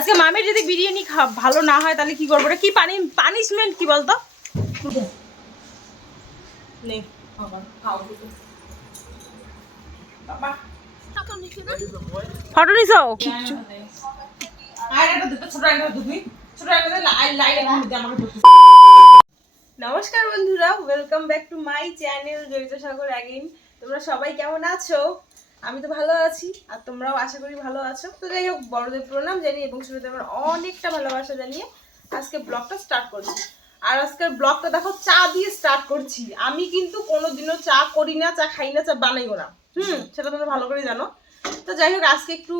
আজকে মামির যদি বিরিয়ানি ভালো না হয় তাহলে কি করব কি পানি পানিশমেন্ট কি বলতো? নে, খাবার, খাও দুটো। বাবা। ফটো নিছো? নমস্কার বন্ধুরা welcome back to my channel জড়িত সাগর অ্যাগেইন তোমরা সবাই কেমন আছো? আমি তো ভালো আছি, আর তোমরাও আশা করি ভালো আছো। তো যাই হোক, বড়দের প্রণাম জানিয়ে এবং শুরুতে আমার অনেকটা ভালোবাসা জানিয়ে আজকে ব্লগটা স্টার্ট করছি। আর আজকের ব্লগটা দেখো, চা দিয়ে স্টার্ট করছি। আমি কিন্তু কোনোদিনও চা করি না, চা খাই না, চা বানাইও না। হুম, সেটা তোমরা ভালো করে জানো। তো যাই হোক, আজকে একটু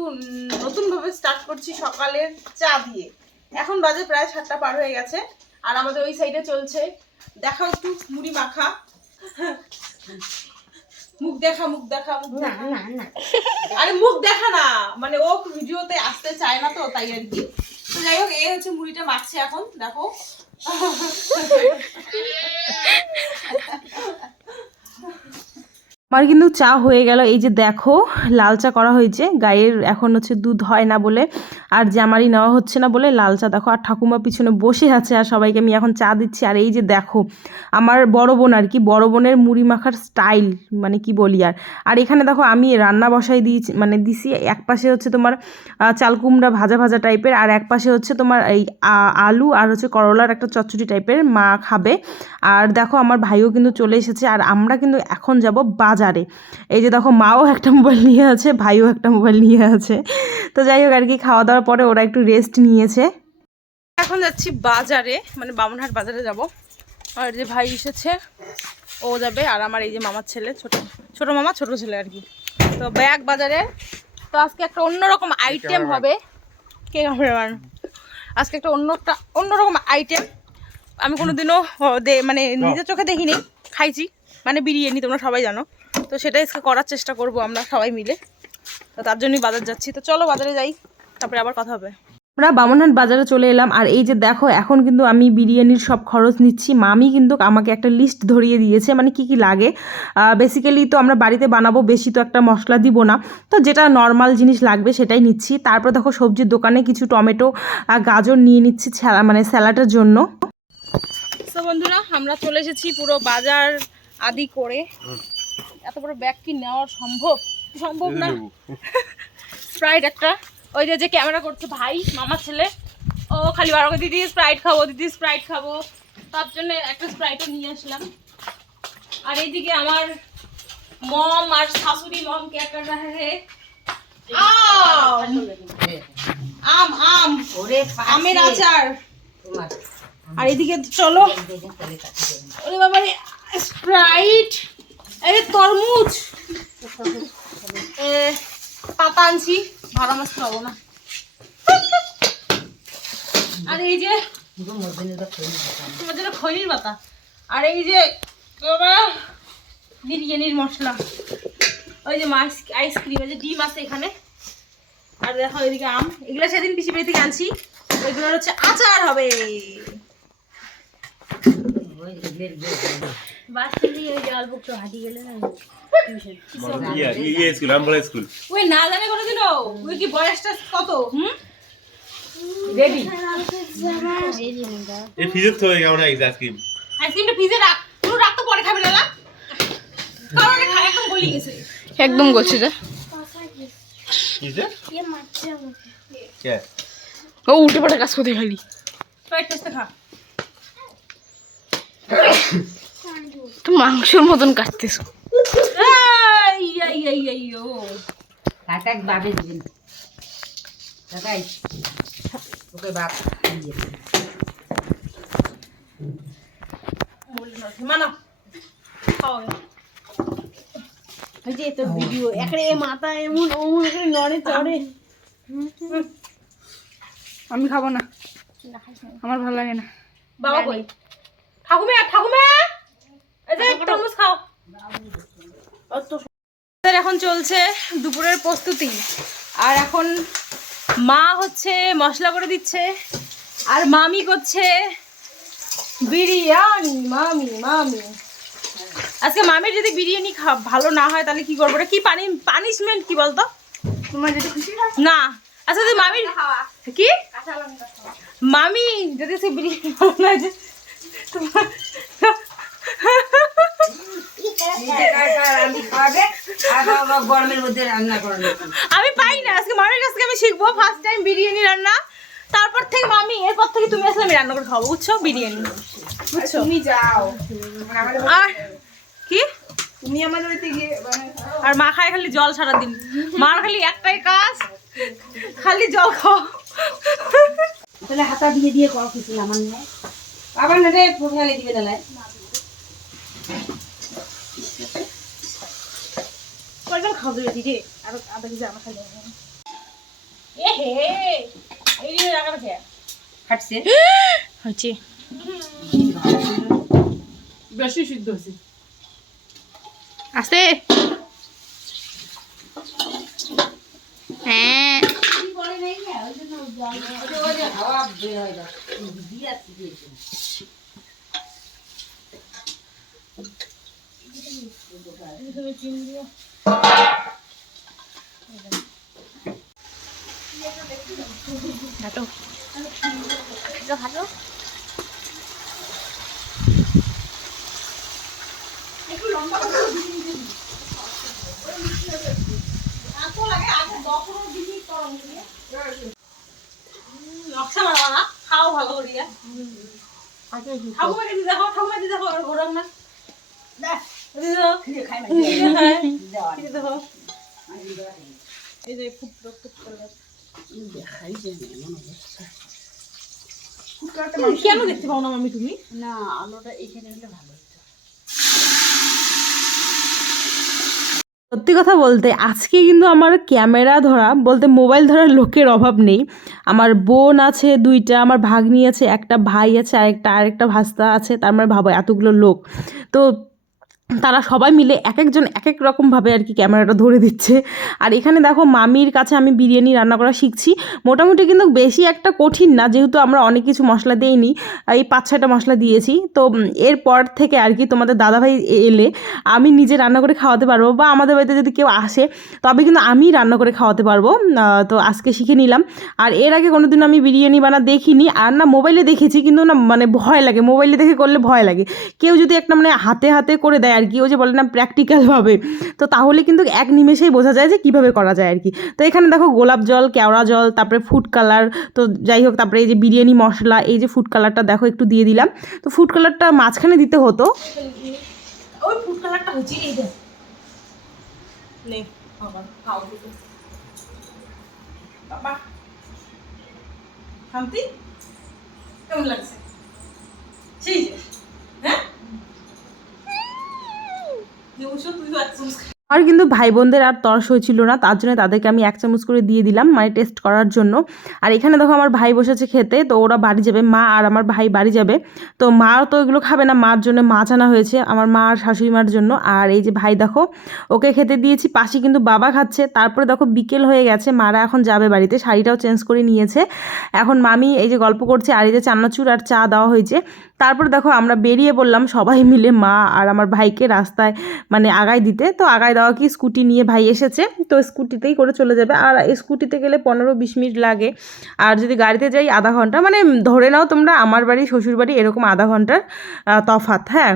নতুনভাবে স্টার্ট করছি সকালের চা দিয়ে। এখন বাজে প্রায় সাতটা পার হয়ে গেছে, আর আমাদের ওই সাইডে চলছে। দেখাও একটু মুড়ি মাখা। মুখ দেখা মুখ দেখা মুখ দেখা। আরে মুখ দেখা না। মানে ও ভিডিওতে আসতে চায় না তো তাই আর কি। তো যাই হোক এ হচ্ছে মুড়িটা মাখছে এখন দেখো। আমার কিন্তু চা হয়ে গেল। এই যে দেখো, লাল চা করা হয়েছে। গায়ের এখন হচ্ছে দুধ হয় না বলে, আর জামারি নেওয়া হচ্ছে না বলে লাল চা। দেখো, আর ঠাকুমা পিছনে বসে আছে আর সবাইকে আমি এখন চা দিচ্ছি। আর এই যে দেখো, আমার বড় বোন আর কি, বড় বোনের মুড়ি মাখার স্টাইল মানে কি বলি আর। আর এখানে দেখো, আমি রান্না বসাই দিয়েছি মানে দিছি, এক পাশে হচ্ছে তোমার চাল কুমড়া ভাজা ভাজা টাইপের, আর এক পাশে হচ্ছে তোমার এই আলু আর হচ্ছে করলার একটা চচ্চড়ি টাইপের মা খাবে। আর দেখো, আমার ভাইও কিন্তু চলে এসেছে। আর আমরা কিন্তু এখন যাব বাজারে এই যে দেখো মাও একটা মোবাইল নিয়ে আছে ভাইও একটা মোবাইল নিয়ে আছে। তো যাই হোক আর কি খাওয়া দাওয়ার পরে ওরা একটু রেস্ট নিয়েছে। এখন যাচ্ছি বাজারে মানে বামনহাট বাজারে যাব। আর যে ভাই এসেছে ও যাবে আর আমার এই যে মামার ছেলে ছোট ছোট মামা ছোট ছেলে আর কি। তো ব্যাগ বাজারে। তো আজকে একটা অন্যরকম আইটেম হবে। কে ক্যামেরাম্যান আজকে একটা অন্য অন্যটা অন্যরকম আইটেম আমি কোনোদিনও মানে নিজের চোখে দেখিনি খাইছি। মানে বিরিয়ানি তোমরা সবাই জানো। তো সেটাই আজকে করার চেষ্টা করব আমরা সবাই মিলে। তো তার জন্যই বাজার যাচ্ছি। তো চলো বাজারে যাই তারপরে আবার কথা হবে। আমরা বামনহাট বাজারে চলে এলাম আর এই যে দেখো এখন কিন্তু আমি বিরিয়ানির সব খরচ নিচ্ছি। মামি কিন্তু আমাকে একটা লিস্ট ধরিয়ে দিয়েছে মানে কি কি লাগে। বেসিক্যালি তো আমরা বাড়িতে বানাবো বেশি তো একটা মশলা দিব না। তো যেটা নর্মাল জিনিস লাগবে সেটাই নিচ্ছি। তারপর দেখো সবজির দোকানে কিছু টমেটো আর গাজর নিয়ে নিচ্ছি ছ্যালা- মানে স্যালাডের জন্য। তো বন্ধুরা আমরা চলে এসেছি পুরো বাজার আদি করে। এত বড় ব্যাগ কি নেওয়া সম্ভব? সম্ভব না। স্প্রাইট একটা। ওই যে যে ক্যামেরা করছে ভাই মামার ছেলে। ও খালি বারো দিদি স্প্রাইট খাব দিদি স্প্রাইট খাব। তার জন্য একটা স্প্রাইটও নিয়ে আসলাম। আর এইদিকে আমার মম আর শাশুড়ি মম কে একটা হে আম। আম আম। আমের আচার। আর এদিকে চলো। ওরে বাবা স্প্রাইট এই তরমুজ। পাতা আনছি ভাড়া মাছ খাব না। আর এই যে, তোমার খৈনির পাতা। আর এই যে বিরিয়ানির মশলা। ওই যে মাছ, আইসক্রিম এই যে ডিম আছে এখানে। আর দেখো এদিকে আম। এগুলো সেদিন পিসি বাড়ি থেকে আনছি। ওইগুলোর হচ্ছে আচার হবে। ইয়ে ইয়ে স্কুল ওই না জানে কোনোদিনও। ওই কি বয়সটা কত? হুম? রেডি এই আইসক্রিম আইসক্রিমটা ফ্রিজে রাখ। পুরো রাখ তো পরে খাবে না না? কারণ খায় গলি গেছে। একদম গলছে কিছে কে? ও উল্টে পাল্টা কাজ করতে খালি। খা। তো মাংসের মতন কাটতেছো। আমি খাব না। আমার ভালো লাগে না। বাবা কই? ঠাকুমা ঠাকুমা! খাও। এখন চলছে দুপুরের প্রস্তুতি। আর এখন মা হচ্ছে মশলা করে দিচ্ছে আর মামি করছে বিরিয়ানি। মামি মামি। আজকে মামির যদি বিরিয়ানি খা ভালো না হয় তাহলে কি করব? কি পানি পানিশমেন্ট কি বলতো? তোমার যেটা খুশি না। আচ্ছা যদি মামির কি? মামি যদি সে বিরিয়ানি বানায় যে তোমার- নিজে কার কার রান্না খাওয়াবে আর বাবা গরমের মধ্যে রান্না করানো আমি পাই না আজকে মামির কাছ থেকে আমি শিখব ফার্স্ট টাইম বিরিয়ানি রান্না। তারপর থেকে মামি এরপর থেকে তুমি আসলে আমি রান্না করে খাব বুঝছ? বিরিয়ানি বুঝছ? তুমি যাও। আর কি? তুমি আমাদের বাড়িতে গিয়ে মানে আর মা খায় খালি জল সারাদিন। মার খালি একটাই কাজ খালি জল খাওয়া তাহলে হাতা দিয়ে দিয়ে কর কিছু আমার নেই আবার না রে ফোনালে দিবে না কয়জন খাওয়া যাবে দিদি আর আধা কেজি আমার খালি এ হে এই দিয়ে রাখা আছে। ফাটছে হচ্ছে বেশি সিদ্ধ হয়েছে। আস্তে। হ্যাঁ। ওই যে হাঁটো হাঁটো নকশা মারা না খাও ভালো করিয়া। ঠাকুমা দিদি দেখো ঠাকুমা দিদি দেখো ঘোরাক না। দেখো কেন দেখতে পাও না মামি তুমি না আলোটা এখানে হলে ভালো সত্যি কথা বলতে আজকে কিন্তু আমার ক্যামেরা ধরা বলতে মোবাইল ধরার লোকের অভাব নেই। আমার বোন আছে দুইটা আমার ভাগ্নি আছে একটা ভাই আছে আরেকটা আরেকটা ভাস্তা আছে তার মানে ভাবো এতগুলো লোক। তো তারা সবাই মিলে এক একজন এক এক রকমভাবে আর কি ক্যামেরাটা ধরে দিচ্ছে। আর এখানে দেখো মামির কাছে আমি বিরিয়ানি রান্না করা শিখছি। মোটামুটি কিন্তু বেশি একটা কঠিন না, যেহেতু আমরা অনেক কিছু মশলা দিইনি। এই পাঁচ ছয়টা মশলা দিয়েছি। তো এরপর থেকে আর কি তোমাদের দাদাভাই এলে আমি নিজে রান্না করে খাওয়াতে পারব বা আমাদের বাড়িতে যদি কেউ আসে, তবে কিন্তু আমি রান্না করে খাওয়াতে পারব। তো আজকে শিখে নিলাম। আর এর আগে কোনোদিন আমি বিরিয়ানি বানা দেখিনি। আর না, মোবাইলে দেখেছি, কিন্তু না মানে ভয় লাগে। মোবাইলে দেখে করলে ভয় লাগে। কেউ যদি একটা মানে হাতে হাতে করে দেয় আর কি ওই যে বলে না প্র্যাকটিক্যালভাবে তো তাহলে কিন্তু এক নিমেষেই বোঝা যায় যে কীভাবে করা যায় আর কি। তো এখানে দেখো গোলাপ জল, কেওড়া জল, তারপরে ফুড কালার তো যাই হোক, তারপরে এই যে বিরিয়ানি মশলা, এই যে ফুড কালারটা দেখো একটু দিয়ে দিলাম। তো ফুড কালারটা মাঝখানে দিতে হতো। ফুড কালারটা হচ্ছে এই দেখ নে বাবা, খাও বাবা, শান্তি? কেমন লাগছে? ভবিষ্যৎ তুমি তো একদম আর কিন্তু ভাই বোনদের আর তর্স হয়েছিল না, তার জন্য তাদেরকে আমি এক চামচ করে দিয়ে দিলাম মানে টেস্ট করার জন্য। আর এখানে দেখো আমার ভাই বসেছে খেতে, তো ওরা বাড়ি যাবে, মা আর আমার ভাই বাড়ি যাবে। তো মা তো এগুলো খাবে না, মার জন্য মাছ আনা হয়েছে, আমার মা আর শাশুড়ি মার জন্য। আর এই যে ভাই দেখো, ওকে খেতে দিয়েছি, পাশে কিন্তু বাবা খাচ্ছে। তারপরে দেখো বিকেল হয়ে গেছে, মারা এখন যাবে বাড়িতে, শাড়িটাও চেঞ্জ করে নিয়েছে। এখন মামি এই যে গল্প করছে, আর এই যে চান্নাচুর আর চা দেওয়া হয়েছে। তারপর দেখো আমরা বেরিয়ে পড়লাম সবাই মিলে মা আর আমার ভাইকে রাস্তায় মানে আগায় দিতে। তো আগায় দেওয়া কি স্কুটি নিয়ে ভাই এসেছে? তো স্কুটিতেই করে চলে যাবে। আর স্কুটিতে গেলে পনেরো বিশ মিনিট লাগে। আর যদি গাড়িতে যাই আধা ঘণ্টা মানে ধরে নাও তোমরা আমার বাড়ি শ্বশুর বাড়ি এরকম আধা ঘণ্টার তফাত হ্যাঁ?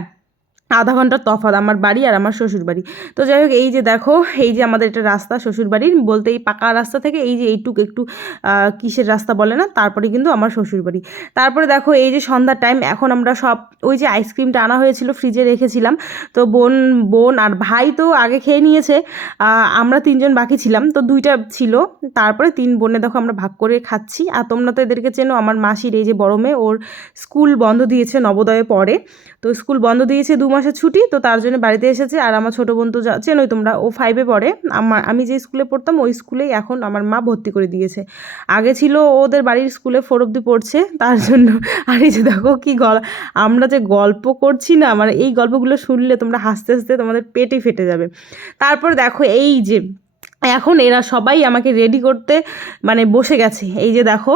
আধা ঘণ্টার তফাৎ, আমার বাড়ি আর আমার শ্বশুর বাড়ি তো যাই হোক, এই যে দেখো, এই যে আমাদের এটা রাস্তা শ্বশুর বাড়ির বলতে এই পাকা রাস্তা থেকে এই যে এইটুক একটু কিসের রাস্তা বলে না, তারপরে কিন্তু আমার শ্বশুর বাড়ি তারপরে দেখো, এই যে সন্ধ্যার টাইম এখন আমরা সব, ওই যে আইসক্রিমটা আনা হয়েছিল ফ্রিজে রেখেছিলাম। তো বোন বোন আর ভাই তো আগে খেয়ে নিয়েছে আমরা তিনজন বাকি ছিলাম, তো দুইটা ছিল। তারপরে তিন বোনে দেখো আমরা ভাগ করে খাচ্ছি। আর তোমরা তো এদেরকে চেনো, আমার মাসির এই যে বড় মেয়ে, ওর স্কুল বন্ধ দিয়েছে নবোদয়ে পড়ে তো স্কুল বন্ধ দিয়েছে দু মাসের ছুটি, তো তার জন্য বাড়িতে এসেছে। আর আমার ছোটো বোন তো চেনোই তোমরা, ও ফাইভে পড়ে। আমার, আমি যে স্কুলে পড়তাম, ওই স্কুলেই এখন আমার মা ভর্তি করে দিয়েছে। আগে ছিল ওদের বাড়ির স্কুলে ফোর অব্দি পড়ছে, তার জন্য আর এই যে দেখো কি গল, আমরা যে গল্প করছি না মানে এই গল্পগুলো শুনলে তোমরা হাসতে হাসতে তোমাদের পেটে ফেটে যাবে। তারপর দেখো এই যে এখন এরা সবাই আমাকে রেডি করতে মানে বসে গেছে। এই যে দেখো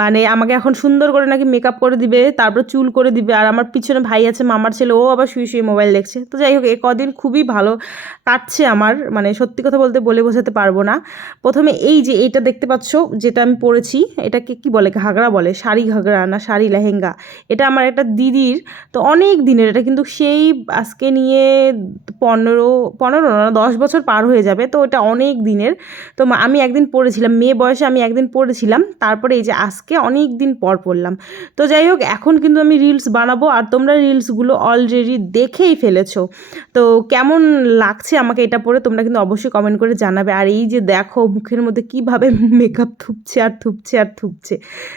মানে আমাকে এখন সুন্দর করে নাকি মেকআপ করে দিবে, তারপর চুল করে দিবে, আর আমার পিছনে ভাই আছে, মামার ছেলে, ও আবার শুয়ে শুয়ে মোবাইল দেখছে। তো যাই হোক, এ কদিন খুবই ভালো কাটছে আমার মানে সত্যি কথা বলতে বলে বোঝাতে পারব না। প্রথমে এই যে এইটা দেখতে পাচ্ছ, যেটা আমি পরেছি, এটাকে কি বলে, ঘাগরা বলে, শাড়ি ঘাগরা না শাড়ি লেহেঙ্গা। এটা আমার একটা দিদির, তো অনেক দিনের, এটা কিন্তু সেই আজকে নিয়ে পনেরো পনেরো না, দশ বছর পার হয়ে যাবে, তো এটা অনেক দিনের। তো আমি একদিন পড়েছিলাম, মেয়ে বয়সে আমি একদিন পড়েছিলাম, তারপরে এই যে আজকে অনেক দিন পর পড়লাম। তো যাই হোক, এখন কিন্তু আমি রিলস বানাবো আর তোমরা রিলসগুলো অলরেডি দেখেই ফেলেছো। তো কেমন লাগছে আমাকে এটা পরে তোমরা কিন্তু অবশ্যই কমেন্ট করে জানাবে। আর এই যে দেখো মুখের মধ্যে কীভাবে মেকআপ থুপছে আর থুপছে আর থুপছে।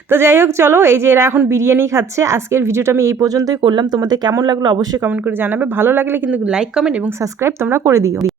তো যাই হোক, চলো, এই যে এরা এখন বিরিয়ানি খাচ্ছে। আজকের ভিডিওটা আমি এই পর্যন্তই করলাম। তোমাদের কেমন লাগল অবশ্যই কমেন্ট করে জানাবে। ভালো লাগলে কিন্তু লাইক কমেন্ট এবং সাবস্ক্রাইব তোমরা করে দিও।